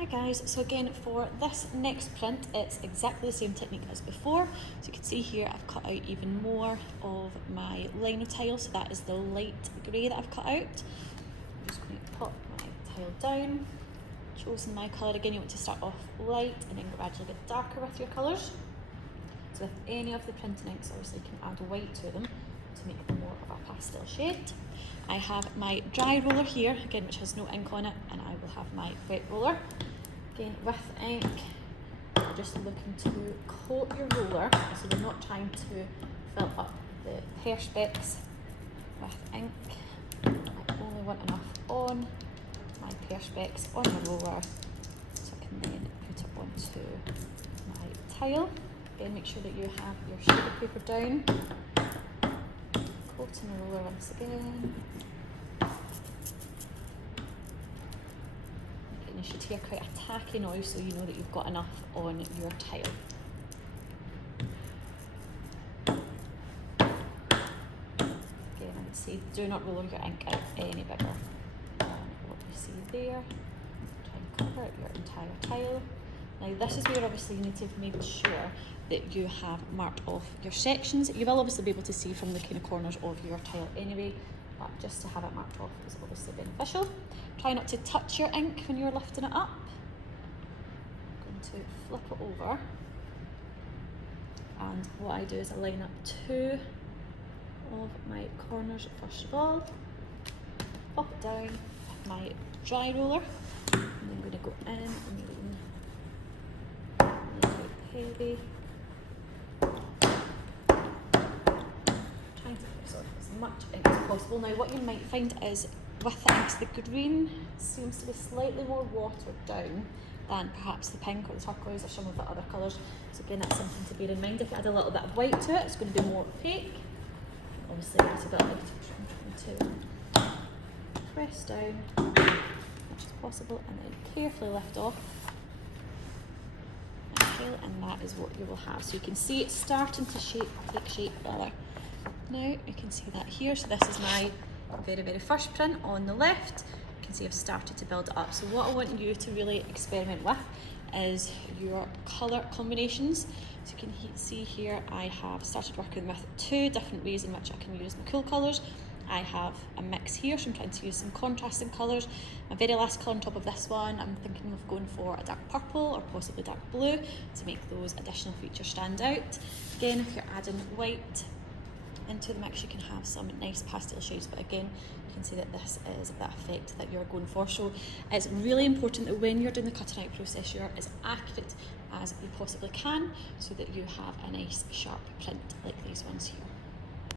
Hi guys, so again for this next print it's exactly the same technique as before. So you can see here I've cut out even more of my lino tile, so that is the light grey that I've cut out. I'm just going to pop my tile down, chosen my colour. Again, you want to start off light and then gradually get darker with your colours. So with any of the printing inks, obviously you can add white to them to make them more of a pastel shade. I have my dry roller here, again which has no ink on it, and I will have my wet roller. Again with ink, you're just looking to coat your roller, so you're not trying to fill up the perspex with ink. I only want enough on my perspex on my roller so I can then put it onto my tile. Again, make sure that you have your sheet of paper down. Coating the roller once again. Again, you should hear quite a tacky noise so you know that you've got enough on your tile. Again, I would say do not roll your ink out any bigger than what you see there. Try and cover your entire tile. Now this is where obviously you need to make sure that you have marked off your sections. You will obviously be able to see from the kind of corners of your tile anyway, but just to have it marked off is obviously beneficial. Try not to touch your ink when you're lifting it up. I'm going to flip it over, and what I do is I line up two of my corners first of all, pop it down with my dry roller, and then I'm going to go in and heavy. Trying to fix off as much ink as possible. Now what you might find is with the inks, the green seems to be slightly more watered down than perhaps the pink or the turquoise or some of the other colours. So again, that's something to bear in mind. If you add a little bit of white to it, it's going to be more opaque. Obviously it's a bit lighter, so I'm trying to press down as much as possible and then carefully lift off. And that is what you will have. So you can see it's starting to take shape there. Now you can see that here. So this is my very first print on the left. You can see I've started to build it up. So what I want you to really experiment with is your colour combinations. So you can see here I have started working with two different ways in which I can use my cool colours. I have a mix here, so I'm trying to use some contrasting colours. My very last colour on top of this one, I'm thinking of going for a dark purple or possibly dark blue to make those additional features stand out. Again, if you're adding white into the mix, you can have some nice pastel shades, but again, you can see that this is the effect that you're going for. So it's really important that when you're doing the cutting out process, you're as accurate as you possibly can so that you have a nice sharp print like these ones here.